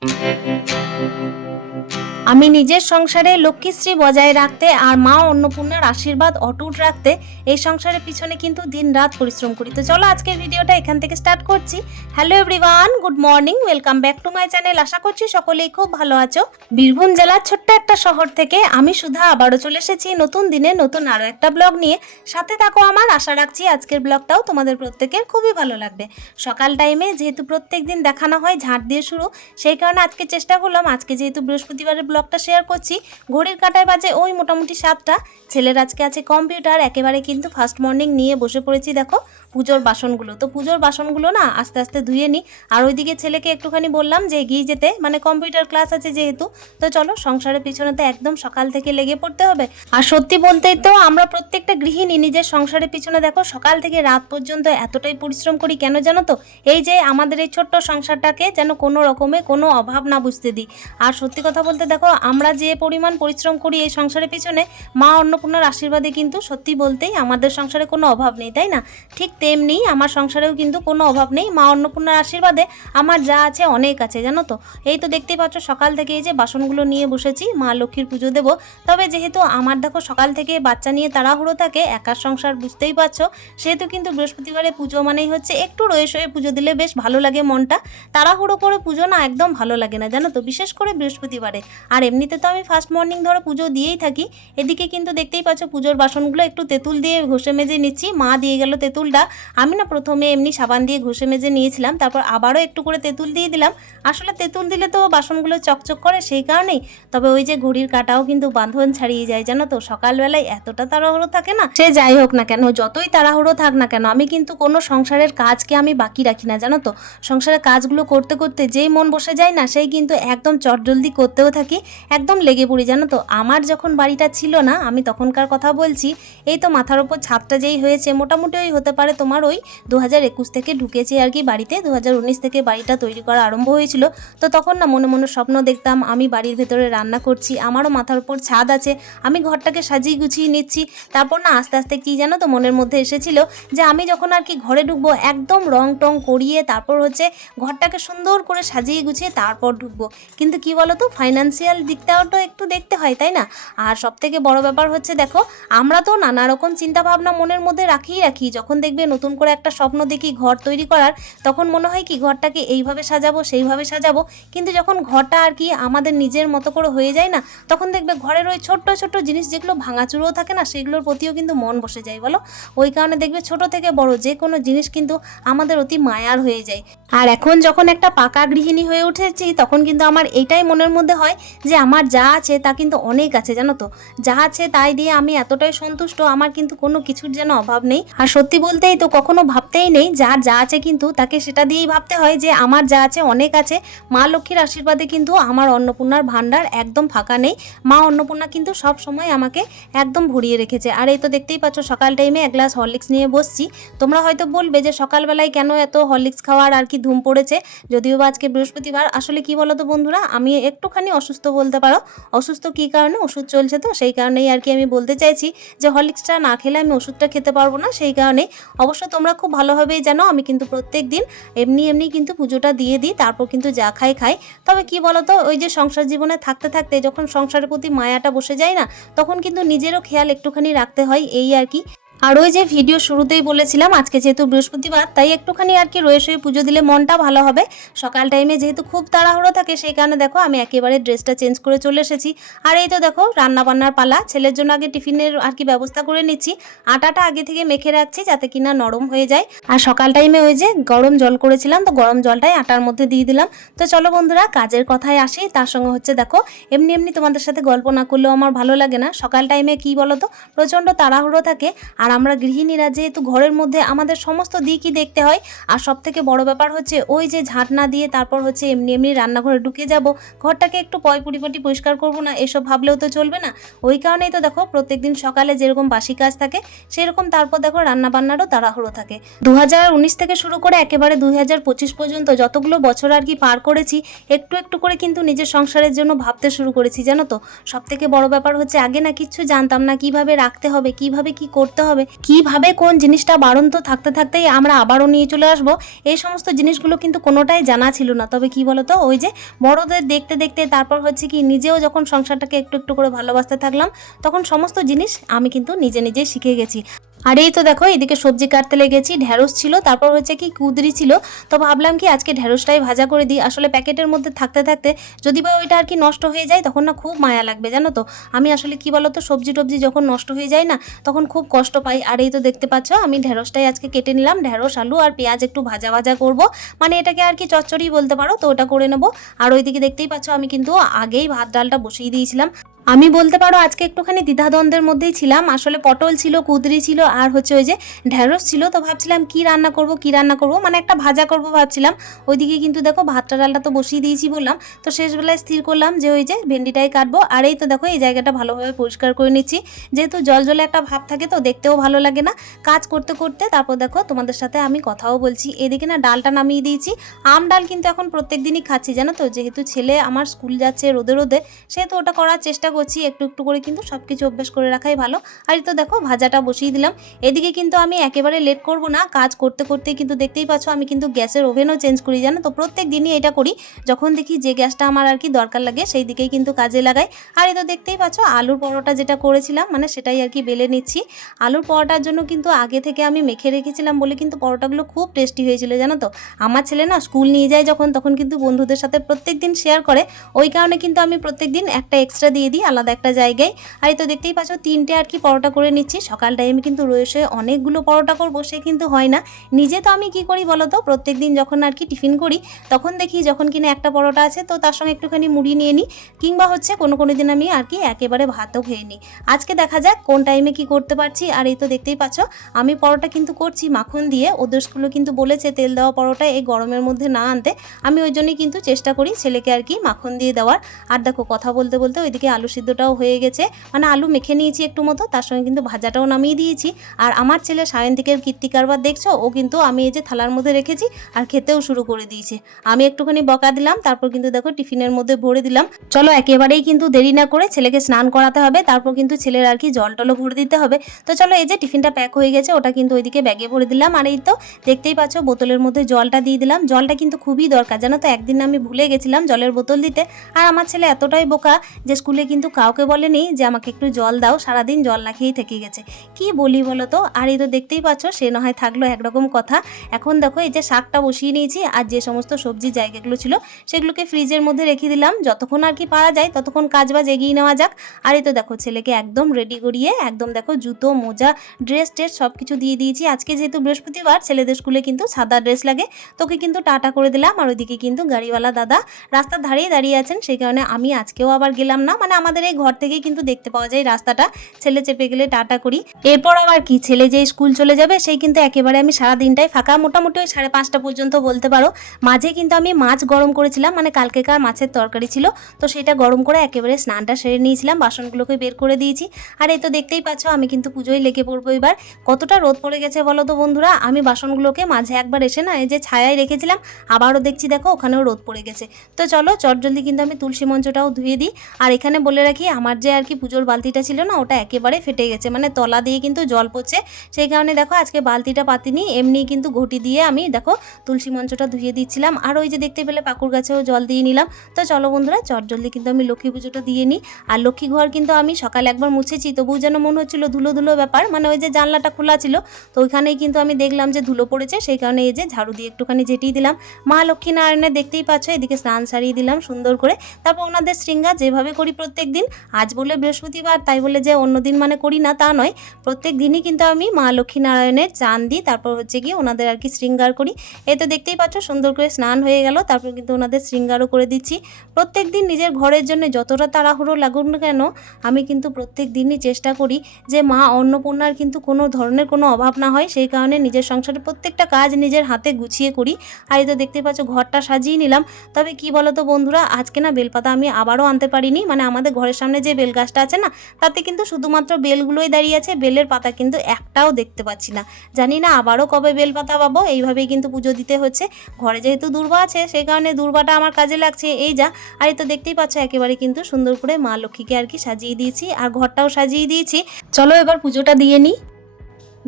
Thank you. আমি নিজের সংসারে লক্ষ্মীশ্রী বজায় রাখতে আর মা অন্নপূর্ণার আশীর্বাদ অটুট রাখতে এই সংসারের পিছনে কিন্তু দিন রাত পরিশ্রম করি। তো চলো আজকের ভিডিওটা এখান থেকে স্টার্ট করছি। Hello everyone good morning welcome back to my channel আশা করছি সকলেই খুব ভালো আছো। বীরভূম জেলার ছোট্ট একটা শহর থেকে আমি সুধা আবারও চলে এসেছি নতুন দিনে, নতুন আরও একটা ব্লগ নিয়ে। সাথে থাকো আমার, আশা রাখছি আজকের ব্লগটাও তোমাদের প্রত্যেকের খুবই ভালো লাগবে। সকাল টাইমে যেহেতু প্রত্যেক দিন দেখানো হয়, ঝাঁট দিয়ে শুরু, সেই কারণে আজকে চেষ্টা করলাম, আজকে যেহেতু বৃহস্পতিবারের ব্লগটা শেয়ার করছি। ঘড়ির কাটায় বাজে ওই মোটামুটি সাতটা। ছেলের আজকে আছে কম্পিউটার, একেবারে কিন্তু ফার্স্ট মর্নিং নিয়ে বসে পড়েছি, দেখো। পুজোর বাসনগুলো। তো পুজোর বাসনগুলো না আস্তে আস্তে ধুয়ে নিই আর ওইদিকে ছেলেকে একটুখানি বললাম যে এগিয়ে যেতে। মানে কম্পিউটার ক্লাস আছে যেহেতু। তো চলো সংসারের পিছনে তো একদম সকাল থেকে লেগে পড়তে হবে। আর সত্যি বলতেই তো আমরা প্রত্যেকটা গৃহিণী নিজের সংসারের পিছনে দেখো সকাল থেকে রাত পর্যন্ত এতটাই পরিশ্রম করি কেন জানো তো? এই যে আমাদের এই ছোট্ট সংসারটাকে যেন কোনো রকমে কোনো অভাব না বুঝতে দিই। আর সত্যি কথা বলতে দেখো আমরা যে পরিমাণ পরিশ্রম করি এই সংসারের পিছনে, মা অন্নপূর্ণার আশীর্বাদে কিন্তু সত্যি বলতেই আমাদের সংসারে কোনো অভাব নেই, তাই না? ঠিক তেমনি আমার সংসারেও কিন্তু কোনো অভাব নেই। মা অন্নপূর্ণার আশীর্বাদে আমার যা আছে অনেক আছে, জানো তো? এই তো দেখতেই পাচ্ছ, সকাল থেকে এই যে বাসনগুলো নিয়ে বসেছি, মা লক্ষ্মীর পুজো দেবো। তবে যেহেতু আমার দেখো সকাল থেকে বাচ্চা নিয়ে তাড়াহুড়ো থাকে, একার সংসার বুঝতেই পারছ, সেহেতু কিন্তু বৃহস্পতিবারে পুজো মানেই হচ্ছে একটু রয়ে সয়ে পুজো দিলে বেশ ভালো লাগে মনটা। তাড়াহুড়ো করে পুজো না একদম ভালো লাগে না, জানো তো? বিশেষ করে বৃহস্পতিবারে। আর এমনিতে তো আমি ফার্স্ট মর্নিং ধরো পুজো দিয়েই থাকি। এদিকে কিন্তু দেখতেই পাচ্ছ পুজোর বাসনগুলো একটু তেঁতুল দিয়ে ঘষে মেজে নিচ্ছি। মা দিয়ে গেল তেঁতুলটা। আমি না প্রথমে এমনি সাবান দিয়ে ঘষে মেজে নিয়েছিলাম, তারপর আবারও একটু করে তেঁতুল দিয়ে দিলাম। আসলে তেঁতুল দিলে তো বাসনগুলো চকচক করে সেই কারণেই, তবে ওই যে ঘড়ির কাটাও কিন্তু বাঁধন ছাড়িয়ে যায়, জানো তো? সকালবেলায় এতটা তাড়াহুড়ো থাকে না? সে যাই হোক না কেন, যতই তাড়াহুড়ো থাক না কেন, আমি কিন্তু কোনো সংসারের কাজকে আমি বাকি রাখি না, জানো তো? সংসারের কাজগুলো করতে করতে যেই মন বসে যায় না, সেই কিন্তু একদম চটজলদি করতেও থাকি, একদম লেগে পড়ি, জানো তো? আমার যখন বাড়িটা ছিল না, আমি তখনকার কথা বলছি, এই তো মাথার ওপর ছাদটা যেই হয়েছে, মোটামুটি ওই হতে পারে তোমার ওই দু হাজার একুশ থেকে ঢুকেছি আর কি বাড়িতে, দু হাজার উনিশ থেকে বাড়িটা তৈরি করা আরম্ভ হয়েছিল। তো তখন না মনে মনে স্বপ্ন দেখতাম, আমি বাড়ির ভেতরে রান্না করছি, আমারও মাথার উপর ছাদ আছে, আমি ঘরটাকে সাজিয়ে গুছিয়ে নিচ্ছি। তারপর না আস্তে আস্তে কি জানো তো মনের মধ্যে এসেছিল যে আমি যখন আর কি ঘরে ঢুকবো, একদম রং টং করিয়ে তারপর হচ্ছে ঘরটাকে সুন্দর করে সাজিয়ে গুছিয়ে তারপর ঢুকবো। কিন্তু কি বলো তো ফাইন্যান্সিয়াল দিকটাও তো একটু দেখতে হয়, তাই না? আর সব থেকে বড় ব্যাপার হচ্ছে দেখো, আমরা তো নানা রকম চিন্তা ভাবনা মনের মধ্যে রাখিই রাখি, যখন দেখবে নতুন করে একটা স্বপ্ন দেখি ঘর তৈরি করার, তখন মনে হয় কি ঘরটাকে এইভাবে সাজাবো, সেইভাবে সাজাবো। কিন্তু যখন ঘরটা আর কি আমাদের নিজের মতো করে হয়ে যায় না, তখন দেখবে ঘরের ওই ছোট্ট ছোট্ট জিনিস যেগুলো ভাঙাচুরোও থাকে না, সেগুলোর প্রতিও কিন্তু মন বসে যায়, বলো? ওই কারণে দেখবে ছোট থেকে বড় যে কোনো জিনিস কিন্তু আমাদের অতি মায়ার হয়ে যায়। আর এখন যখন একটা পাকা গৃহিণী হয়ে উঠেছি, তখন কিন্তু আমার এটাই মনের মধ্যে হয় যে আমার যা আছে তা কিন্তু অনেক আছে, জানো তো? যা আছে তাই দিয়ে আমি এতটাই সন্তুষ্ট, আমার কিন্তু কোনো কিছুর যেন অভাব নেই। আর সত্যি বলতেই তো কখনো ভাবতেই নেই, যার যা আছে কিন্তু তাকে সেটা দিয়েই ভাবতে হয় যে আমার যা আছে অনেক আছে। মা লক্ষ্মীর আশীর্বাদে কিন্তু আমার অন্নপূর্ণার ভাণ্ডার একদম ফাঁকা নেই। মা অন্নপূর্ণা কিন্তু সব সময় আমাকে একদম ভরিয়ে রেখেছে। আর এই তো দেখতেই পাচ্ছ সকাল টাইমে এক গ্লাস হরলিক্স নিয়ে বসছি। তোমরা হয়তো বলবে যে সকালবেলায় কেন এত হরলিক্স খাওয়ার? আর কি ধুম পড়েছে, যদিও বা আজকে বৃহস্পতিবার। আসলে কি বলো তো বন্ধুরা, আমি একটুখানি অসুস্থ বলতে পারো। অসুস্থ কী কারণে? ওষুধ চলছে তো, সেই কারণেই আর কি আমি বলতে চাইছি যে হরলিক্সটা না খেলে আমি ওষুধটা খেতে পারব না, সেই কারণেই। অবশ্য তোমরা খুব ভালোভাবেই জানো, আমি কিন্তু প্রত্যেক দিন এমনি এমনি কিন্তু পুজোটা দিয়ে দিই, তারপর কিন্তু যা খাই খাই। তবে কি বলো তো ওই যে সংসার জীবনে থাকতে থাকতে যখন সংসারের প্রতি মায়াটা বসে যায় না, তখন কিন্তু নিজেরও খেয়াল একটুখানি রাখতে হয়, এই আর কি। আর ওই যে ভিডিও শুরুতেই বলেছিলাম, আজকে যেহেতু বৃহস্পতিবার, তাই একটুখানি আর কি রয়ে শুয়ে পুজো দিলে মনটা ভালো হবে। সকাল টাইমে যেহেতু খুব তাড়াহুড়ো থাকে, সেই কারণে দেখো আমি একেবারে ড্রেসটা চেঞ্জ করে চলে এসেছি। আর এই তো দেখো রান্না বান্নার পালা, ছেলের জন্য আগে টিফিনের আর কি ব্যবস্থা করে নিচ্ছি। আটাটা আগে থেকে মেখে রাখছি যাতে কিনা নরম হয়ে যায়। আর সকাল টাইমে ওই যে গরম জল করেছিলাম, তো গরম জলটাই আটার মধ্যে দিয়ে দিলাম। তো চলো বন্ধুরা, কাজের কথায় আসি। তার সঙ্গে হচ্ছে দেখো, এমনি এমনি তোমাদের সাথে গল্প না করলেও আমার ভালো লাগে না। সকাল টাইমে কি বলো তো প্রচণ্ড তাড়াহুড়ো থাকে। আর আমরা গৃহিণীরা যেহেতু ঘরের মধ্যে আমাদের সমস্ত দিকই দেখতে হয়, আর সব থেকে বড় ব্যাপার হচ্ছে ওই যে ঝাঁট না দিয়ে তারপর হচ্ছে এমনি এমনি রান্নাঘরে ঢুকে যাব, ঘরটাকে একটু পয় পরিপাটি পরিষ্কার করব না, এসব ভাবলেও তো চলবে না। ওই কারণেই তো দেখো প্রত্যেকদিন সকালে যেরকম বাসি কাজ থাকে, সেরকম তারপর দেখো রান্না বান্নারও তাড়াহুড়ো থাকে। দু হাজার উনিশ থেকে শুরু করে একেবারে দু হাজার পঁচিশ পর্যন্ত যতগুলো বছর আর কি পার করেছি, একটু একটু করে কিন্তু নিজের সংসারের জন্য ভাবতে শুরু করেছি, জানো তো? সব থেকে বড় ব্যাপার হচ্ছে আগে না কিচ্ছু জানতাম না কীভাবে রাখতে হবে, কীভাবে কি করতে হবে হবে? কীভাবে কোন জিনিসটা বাড়ন্ত থাকতে থাকতেই আমরা আবারও নিয়ে চলে আসব? এই সমস্ত জিনিসগুলো কিন্তু কোনোটাই জানা ছিল না। তবে কি বলতো? ওই যে বড়দের দেখতে দেখতে তারপর হচ্ছে কি নিজেও যখন সংসারটাকে একটু একটু করে ভালোবাসতে থাকলাম, তখন সমস্ত জিনিস আমি কিন্তু নিজে নিজে শিখে গেছি। আর এই তো দেখো, এদিকে সবজি কাটতে লেগেছি ঢ্যাঁড়স ছিল, তারপর হচ্ছে কি, কুদরি ছিল। তো ভাবলাম কি, আজকে ঢ্যাঁড়সটাই ভাজা করে দিই। আসলে প্যাকেটের মধ্যে থাকতে থাকতে যদি বা ওইটা আর কি নষ্ট হয়ে যায়, তখন না খুব মায়া লাগবে, জানো তো। আমি আসলে কি বলতো, সবজি টবজি যখন নষ্ট হয়ে যায় না, তখন খুব কষ্ট পাই। আর এই তো দেখতে পাচ্ছ, আমি ঢ্যাঁড়সটাই আজকে কেটে নিলাম। ঢ্যাঁড়স আলু আর পেঁয়াজ একটু ভাজা ভাজা করব। মানে এটাকে আর কি চচ্চড়ি বলতে পারো, তো ওটা করে নেব। আর ওইদিকে দেখতেই পাচ্ছ, আমি কিন্তু আগেই ভাত, ডালটা বসিয়ে দিয়েছিলাম। আমি বলতে পারো আজকে একটুখানি দ্বিধাদ্বন্দ্বের মধ্যেই ছিলাম। আসলে পটল ছিল, কুদরি ছিল, আর হচ্ছে ওই যে ঢ্যাঁড়স ছিল। তো ভাবছিলাম কি রান্না করব, কি রান্না করব? মানে একটা ভাজা করব ভাবছিলাম। ওইদিকে কিন্তু দেখো ভাতটা, ডালটা তো বসিয়ে দিয়েছি বললাম। তো শেষবেলায় স্থির করলাম যে ওই যে ভেন্ডিটাই কাটবো। আর এই তো দেখো এই জায়গাটা ভালোভাবে পরিষ্কার করে নিচ্ছি। যেহেতু জল জলে একটা ভাব থাকে তো দেখতেও ভালো লাগে না। কাজ করতে করতে তারপর দেখো তোমাদের সাথে আমি কথাও বলছি। এদিকে না ডালটা নামিয়ে দিয়েছি। আম ডাল কিন্তু এখন প্রত্যেক দিনই খাচ্ছি, জানো তো? যেহেতু ছেলে আমার স্কুল যাচ্ছে রোদে রোদে, সেহেতু ওটা করার চেষ্টা করছি একটু একটু করে কিন্তু সব কিছু অভ্যাস করে রাখাই ভালো। আর তো দেখো, ভাজাটা বসিয়ে দিলাম। এদিকে কিন্তু আমি একেবারে লেট করব না। কাজ করতে করতে কিন্তু দেখতেই পাচ্ছ আমি কিন্তু গ্যাসের ওভেনও চেঞ্জ করি, জানো তো? প্রত্যেক দিনই এটা করি। যখন দেখি যে গ্যাসটা আমার আর কি দরকার লাগে, সেই দিকেই কিন্তু কাজে লাগাই। আর তো দেখতেই পাচ্ছ, আলুর পরোটা যেটা করেছিলাম মানে সেটাই আর কি বেলে নিচ্ছি। আলুর পরোটার জন্য কিন্তু আগে থেকে আমি মেখে রেখেছিলাম বলে কিন্তু পরোটাগুলো খুব টেস্টি হয়েছিল, জানো তো? আমার ছেলে না স্কুল নিয়ে যায় যখন, তখন কিন্তু বন্ধুদের সাথে প্রত্যেক দিন শেয়ার করে। ওই কারণে কিন্তু আমি প্রত্যেক দিন একটা এক্সট্রা দিয়ে দিই। আলাদা একটা জায়গায়। আর এই তো দেখতেই পাচ্ছ, তিনটে আর কি পরোটা করে নিচ্ছি। সকাল টাইমে কিন্তু রয়েছে অনেকগুলো পরোটা করব, সে কিন্তু হয় না। নিজে তো আমি কি করি বলো তো? প্রত্যেক দিন যখন আর কি টিফিন করি, তখন দেখি যখন কিনা একটা পরোটা আছে, তো তার সঙ্গে একটুখানি মুড়ি নিয়ে নিই। কিংবা হচ্ছে কোনো কোনো দিন আমি আর কি একেবারে ভাতও খেয়ে নিই। আজকে দেখা যাক কোন টাইমে কি করতে পারছি। আর এই তো দেখতেই পাচ্ছ, আমি পরোটা কিন্তু করছি মাখন দিয়ে। ওদের কিন্তু বলেছে তেল দেওয়া পরোটা এই গরমের মধ্যে না আনতে। আমি ওই জন্যই কিন্তু চেষ্টা করি ছেলেকে আর কি মাখন দিয়ে দেওয়ার। আর দেখো, কথা বলতে বলতে ওইদিকে আলু সিদ্ধটাও হয়ে গেছে। মানে আলু মেখে নিয়েছি একটু মতো, তার সঙ্গে কিন্তু ভাজাটাও নামিয়ে দিয়েছি। আর আমার ছেলে সায়ন্তিকের কীর্তি কারবার দেখছ, ও কিন্তু আমি এই যে থালার মধ্যে রেখেছি আর খেতেও শুরু করে দিয়েছে। আমি একটুখানি বকা দিলাম, তারপর কিন্তু দেখো টিফিনের মধ্যে ভরে দিলাম। চলো একেবারেই কিন্তু দেরি না করে ছেলেকে স্নান করাতে হবে, তারপর কিন্তু ছেলের আর কি জল টলও ভরে দিতে হবে। তো চলো এই যে টিফিনটা প্যাক হয়ে গেছে, ওটা কিন্তু ওইদিকে ব্যাগে ভরে দিলাম। আর এই তো দেখতেই পাচ্ছ বোতলের মধ্যে জলটা দিয়ে দিলাম। জলটা কিন্তু খুবই দরকার, জানো তো, একদিন আমি ভুলে গেছিলাম জলের বোতল দিতে। আর আমার ছেলে এতটাই বোকা যে স্কুলে কিন্তু কাউকে বলেনি যে আমাকে একটু জল দাও, সারাদিন জল না খেয়েই থেকে গেছে। কি বলি বলো তো? আর এই তো দেখতেই পাচ্ছ, সে না হয় থাকল একরকম কথা। এখন দেখো এই যে শাকটা বসিয়ে নিয়েছি, আর যে সমস্ত সবজি জায়গাগুলো ছিল, সেগুলোকে ফ্রিজের মধ্যে রেখে দিলাম। যতক্ষণ আর কি পারা যায়, ততক্ষণ কাজ বাজ এগিয়ে নেওয়া যাক। আর এই তো দেখো, ছেলেকে একদম রেডি করিয়ে, একদম দেখো জুতো, মোজা ড্রেস ট্রেস সব কিছু দিয়ে দিয়েছি। আজকে যেহেতু বৃহস্পতিবার, ছেলেদের স্কুলে কিন্তু সাদা ড্রেস লাগে। তোকে কিন্তু টাটা করে দিলাম। আর ওইদিকে কিন্তু গাড়িওয়ালা দাদা রাস্তার ধারেই দাঁড়িয়ে আছেন, সেই কারণে আমি আজকেও আবার গেলাম না। মানে আমাদের এই ঘর থেকেই কিন্তু দেখতে পাওয়া যায় রাস্তাটা। ছেলে চেপে গেলে টাটা করি। এরপর আবার কি? ছেলে যে স্কুল চলে যাবে, সেই কিন্তু একেবারে আমি সারা দিনটাই ফাঁকা। মোটামুটি ওই সাড়ে পাঁচটা পর্যন্ত বলতে পারো। মাঝে কিন্তু আমি মাছ গরম করেছিলাম মানে কালকেকার মাছের তরকারি ছিল। তো সেটা গরম করে একেবারে স্নানটা সেরে নিয়েছিলাম, বাসনগুলোকে বের করে দিয়েছি। আর এই তো দেখতেই পাচ্ছ, আমি কিন্তু পুজোয় লেগে পড়ব এবার। কতটা রোদ পড়ে গেছে বলো তো বন্ধুরা? আমি বাসনগুলোকে মাঝে একবার এসে না, এই যে ছায়ায় রেখেছিলাম, আবারও দেখছি দেখো ওখানেও রোদ পড়ে গেছে। তো চলো চটজলদি কিন্তু আমি তুলসী মঞ্চটাও ধুয়ে দিই। আর এখানে বলে রাখি, আমার যে আর কি পুজোর বালতিটা ছিল না, ওটা একেবারে ফেটে গেছে। মানে তলা দিয়ে কিন্তু জল পড়ছে। সেই কারণে দেখো, আজকে বালতিটা পাতিনি, এমনি কিন্তু ঘটি দিয়ে আমি দেখো, তুলসী মঞ্চটা ধুয়ে দিচ্ছিলাম। আর ওই যে দেখতে পেলে পাকুর গাছেও জল দিয়ে নিলাম। তো চলো বন্ধুরা, চট জলদি কিন্তু আমি লক্ষ্মী পুজোটা দিয়ে নিই। আর লক্ষ্মী ঘর কিন্তু আমি সকালে একবার মুছেছি, তবুও যেন মনে হচ্ছিল ধুলো ধুলো ব্যাপার। মানে ওই যে জানলাটা খোলা ছিল, তো ওইখানেই কিন্তু আমি দেখলাম যে ধুলো পড়েছে। সেই কারণে এই যে ঝাড়ু দিয়ে একটুখানি যেটিয়ে দিলাম। মা লক্ষ্মী নারায়ণের দেখতেই পাচ্ছ, এদিকে স্নান সারিয়ে দিলাম সুন্দর করে। তারপর ওনাদের শৃঙ্গা যেভাবে করি প্রত্যেক দিন, আজ বলে বৃহস্পতিবার, তাই বলে যে অন্য দিন মানে করি না, তা নয়। প্রত্যেক দিনই কিন্তু আমি মা লক্ষ্মী নারায়ণের চান দিই, তারপর হচ্ছে গিয়ে ওনাদের আর কি শৃঙ্গার করি। এই তো দেখতেই পাচ্ছ, সুন্দর করে স্নান হয়ে গেল, তারপর কিন্তু ওনাদের শৃঙ্গারও করে দিচ্ছি। প্রত্যেক দিন নিজের ঘরের জন্য যতটা তাড়াহুড়ো লাগুন না কেন, আমি কিন্তু প্রত্যেক দিনই চেষ্টা করি যে মা অন্নপূর্ণার কিন্তু কোনো ধরনের কোনো অভাব না হয়, সেই কারণে নিজের সংসারে প্রত্যেকটা কাজ নিজের হাতে গুছিয়ে করি। আর এই তো দেখতেই পাচ্ছ, ঘরটা সাজিয়ে নিলাম। তবে কি বলো তো বন্ধুরা, আজকে না বেলপাতা আমি আবারও আনতে পারিনি মানে আমাদের ঘরের সামনে যে বেল গাছটা আছে না, তাতে কিন্তু শুধুমাত্র বেলগুলোই দাঁড়িয়ে আছে, বেলের পাতা কিন্তু একটাও দেখতে পাচ্ছি না। জানি না আবারও কবে বেল পাতা পাবো, এইভাবেই কিন্তু পুজো দিতে হচ্ছে। ঘরে যেহেতু দুর্বা আছে, সেই কারণে দুর্বাটা আমার কাজে লাগছে। এই যা, আর এই তো দেখতেই পাচ্ছ, একেবারে কিন্তু সুন্দর করে মা লক্ষ্মীকে আর কি সাজিয়ে দিয়েছি, আর ঘরটাও সাজিয়ে দিয়েছি। চলো এবার পুজোটা দিয়ে নিই।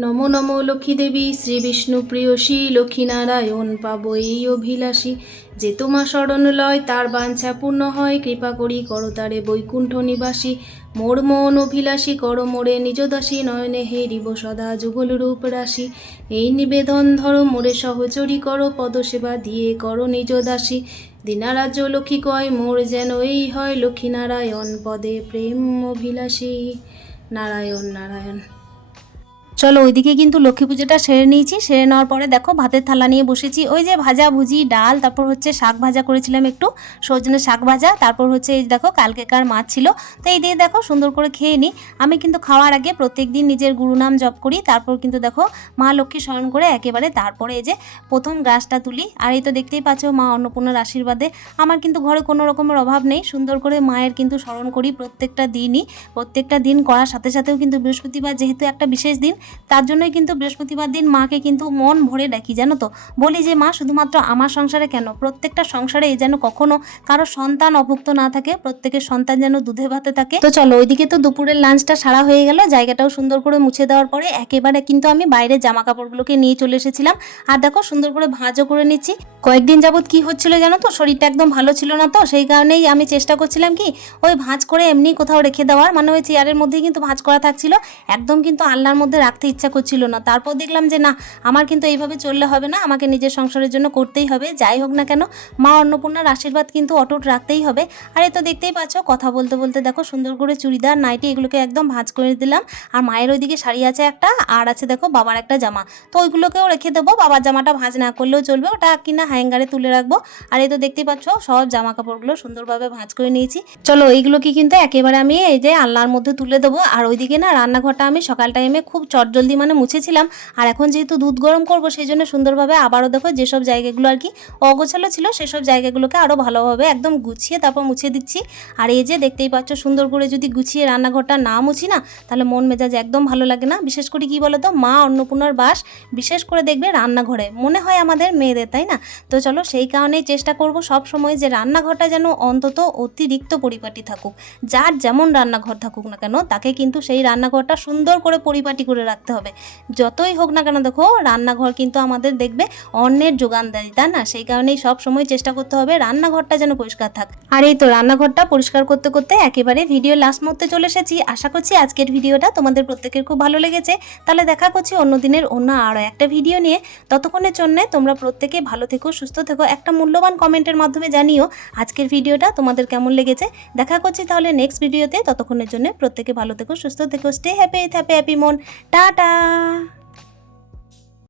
নমো নমো লক্ষ্মী দেবী, শ্রী বিষ্ণু প্রিয়সী লক্ষ্মীনারায়ণ পাবো এই অভিলাষী। যে তোমা শরণ লয় তার বাঞ্ছা পূর্ণ হয়। কৃপা করি করো তারে বৈকুণ্ঠ নিবাসী। মোর মন অভিলাষী, করো মোরে নিজ দাসী নয়নে হেরিব সদা যুগল রূপ রাশি। এই নিবেদন ধরো, মোরে সহচরী করো, পদসেবা দিয়ে করো নিজ দাসী দিনারাজ্য লক্ষ্মী কয়, মোর যেন এই হয় লক্ষ্মীনারায়ণ পদে প্রেম অভিলাষী। নারায়ণ নারায়ণ। চলো ওইদিকে কিন্তু লক্ষ্মী পুজোটা সেরে নিয়েছি। সেরে নেওয়ার পরে দেখো ভাতের থালা নিয়ে বসেছি। ওই যে ভাজা ভুজি, ডাল, তারপর হচ্ছে শাক ভাজা করেছিলাম একটু, সজনে শাক ভাজা, তারপর হচ্ছে এই দেখো কালকেকার মাছ ছিল। তো এই দিয়ে দেখো সুন্দর করে খেয়ে নিই। আমি কিন্তু খাওয়ার আগে প্রত্যেক দিন নিজের গুরু নাম জপ করি, তারপর কিন্তু দেখো মা লক্ষ্মী স্মরণ করে একেবারে তারপরে এই যে প্রথম গাছটা তুলি। আর এই তো দেখতেই পাচ্ছ মা অন্নপূর্ণার আশীর্বাদে। আমার কিন্তু ঘরে কোনো রকমের অভাব নেই। সুন্দর করে মায়ের কিন্তু স্মরণ করি প্রত্যেকটা দিনই। প্রত্যেকটা দিন করার সাথে সাথেও কিন্তু বৃহস্পতিবার যেহেতু একটা বিশেষ দিন তার জন্যই কিন্তু বৃহস্পতিবার দিন মাকে কিন্তু মন ভরে ডাকি, জানো তো? বলি যে, মা, শুধুমাত্র আমার সংসারে কেন? প্রত্যেকটা সংসারে যেন কখনো কারও সন্তান অভুক্ত না থাকে, প্রত্যেকের সন্তান যেন দুধে ভাতে থাকে। তো চলো, ওইদিকে তো দুপুরের লাঞ্চটা সারা হয়ে গেল, জায়গাটাও সুন্দর করে মুছে দেওয়ার পরে একেবারে কিন্তু আমি বাইরে জামা কাপড়গুলোকে নিয়ে চলে এসেছিলাম। আর দেখো, সুন্দর করে ভাঁজও করে নিচ্ছি। কয়েকদিন যাবত কি হচ্ছিল জানো তো? শরীরটা একদম ভালো ছিল না তো, সেই কারণেই আমি চেষ্টা করছিলাম কি, ওই ভাঁজ করে এমনি কোথাও রেখে দেওয়ার। মানে ওই চেয়ারের মধ্যেই কিন্তু ভাঁজ করা থাকছিল, একদম কিন্তু আল্লাহর মধ্যে রাখতে ইচ্ছা করছিল না। তারপর দেখলাম যে, না, আমার কিন্তু এইভাবে চললে হবে না। আমাকে নিজের সংসারের জন্য করতেই হবে। যাই হোক না কেন, মা অন্নপূর্ণার আশীর্বাদ কিন্তু অটুট রাখতেই হবে। আর এ তো দেখতেই পাচ্ছ, কথা বলতে বলতে দেখো, সুন্দর করে চুড়িদার, নাইটি এগুলোকে একদম ভাঁজ করে দিলাম। আর মায়ের ওইদিকে শাড়ি আছে একটা, আর আছে দেখো, বাবার একটা জামা। তো ওইগুলোকেও রেখে দেবো, বাবার জামাটা ভাঁজ না করলেও চলবে, ওটা কিনা হ্যাঙ্গারে তুলে রাখব। আর এই তো দেখতেই পাচ্ছ, সব জামা কাপড়গুলো সুন্দরভাবে ভাঁজ করে নিয়েছি। চলো, এইগুলোকে কিন্তু একেবারে আমি এই যে আল্লাহর মধ্যে তুলে দেবো। আর ওইদিকে না, রান্নাঘরটা আমি সকাল টাইমে খুব চটজলদি মানে মুছেছিলাম। আর এখন যেহেতু দুধ গরম করব সেই জন্য সুন্দরভাবে আবারও দেখো যেসব জায়গাগুলো আর কি অগোছালো ছিল, সেসব জায়গাগুলোকে আরও ভালোভাবে একদম গুছিয়ে তারপর মুছে দিচ্ছি। আর এই যে দেখতেই পাচ্ছ সুন্দর করে যদি গুছিয়ে রান্নাঘরটা না মুছি না, তাহলে মন মেজাজ একদম ভালো লাগে না। বিশেষ করে কি বলো তো মা অন্নপূর্ণার বাস বিশেষ করে দেখবে রান্নাঘরে। মনে হয় আমাদের মেয়েদের, তাই না? তো চলো সেই কারণেই চেষ্টা করব সব সময় যে রান্নাঘরটা যেন অন্তত অতিরিক্ত পরিপাটি থাকুক। যার যেমন রান্নাঘর থাকুক না কেন, তাকে কিন্তু সেই রান্নাঘরটা সুন্দর করে পরিপাটি করে রাখতে হবে। যতই হোক না কেন দেখো, রান্নাঘর কিন্তু আমাদের দেখবে অন্যের যোগান দেয়, তাই না? সেই কারণেই সব সময় চেষ্টা করতে হবে রান্নাঘরটা যেন পরিষ্কার থাক। আর এই তো রান্নাঘরটা পরিষ্কার করতে করতে একেবারে ভিডিও লাস্ট মুহূর্তে চলে এসেছি। আশা করছি আজকের ভিডিওটা তোমাদের প্রত্যেকের খুব ভালো লেগেছে। তাহলে দেখা করছি অন্য দিনের অন্য আরও একটা ভিডিও নিয়ে। ততক্ষণের জন্য তোমরা প্রত্যেকে ভালো থেকো, সুস্থ থেকো। একটা মূল্যবান কমেন্টের মাধ্যমে জানিও আজকের ভিডিওটা তোমাদের কেমন লেগেছে। দেখা করছি তাহলে নেক্সট ভিডিওতে ততক্ষণের জন্য প্রত্যেকে ভালো থেকো, সুস্থ থেকো। স্টে হ্যাপি হ্যাপি হ্যাপি মন। টাটা